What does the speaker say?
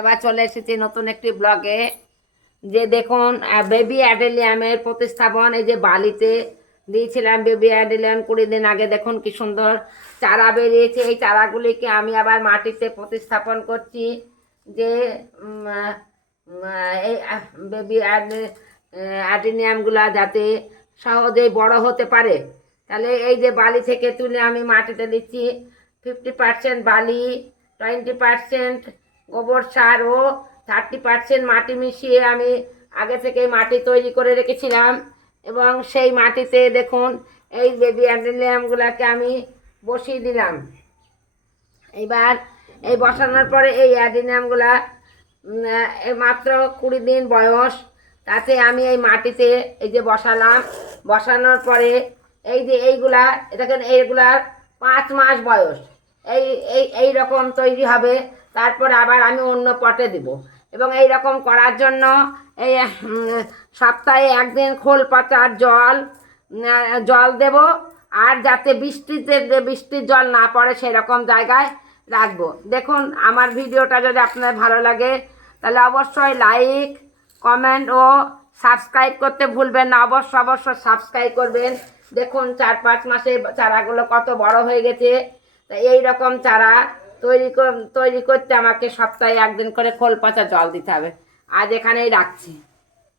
আবার চলে এসেছি নতুন একটি ব্লগে। যে দেখুন, বেবি অ্যাডেলিয়ামের প্রতিস্থাপন এই যে বালিতে দিয়েছিলাম বেবি অ্যাডেলিয়াম 20 দিন আগে। দেখুন কি সুন্দর চারা বেরিয়েছে। এই চারাগুলিকে আমি আবার মাটিতে প্রতিস্থাপন করছি, যে এই বেবি অ্যাডেনিয়ামগুলা যাতে সহজেই বড় হতে পারে। তাহলে এই যে বালি থেকে তুলে আমি মাটিতে দিচ্ছি। 50% বালি, 20% গোবর সার ও 30% মাটি মিশিয়ে আমি আগে থেকে মাটি তৈরি করে রেখেছিলাম। এবং সেই মাটিতে দেখুন এই বেবি অ্যাডেনিয়ামগুলোকে আমি বসিয়ে দিলাম। এবার এই বসানোর পরে এই অ্যাডেনিয়ামগুলা মাত্র 20 দিন বয়স। তাতে আমি এই মাটিতে এই যে বসালাম, বসানোর পরে এই যে এইগুলা দেখেন, এইগুলার 5 মাস বয়স। এই এই এই রকম তৈরি হবে। তারপর আবার আমি অন্য পটে দিব। এবং এই রকম করার জন্য এই সপ্তাহে একদিন খোল পাতার জল দেব। আর যাতে বৃষ্টির জল না পড়ে সেরকম জায়গায় রাখবো। দেখুন, আমার ভিডিওটা যদি আপনার ভালো লাগে তাহলে অবশ্যই লাইক, কমেন্ট ও সাবস্ক্রাইব করতে ভুলবেন না। অবশ্যই সাবস্ক্রাইব করবেন। দেখুন 4-5 মাসে চারাগুলো কত বড় হয়ে গেছে। তা এই রকম চারা তৈরি করতে আমাকে সপ্তাহে একদিন করে খোল পচা জল দিতে হবে। আজ এখানেই রাখছি।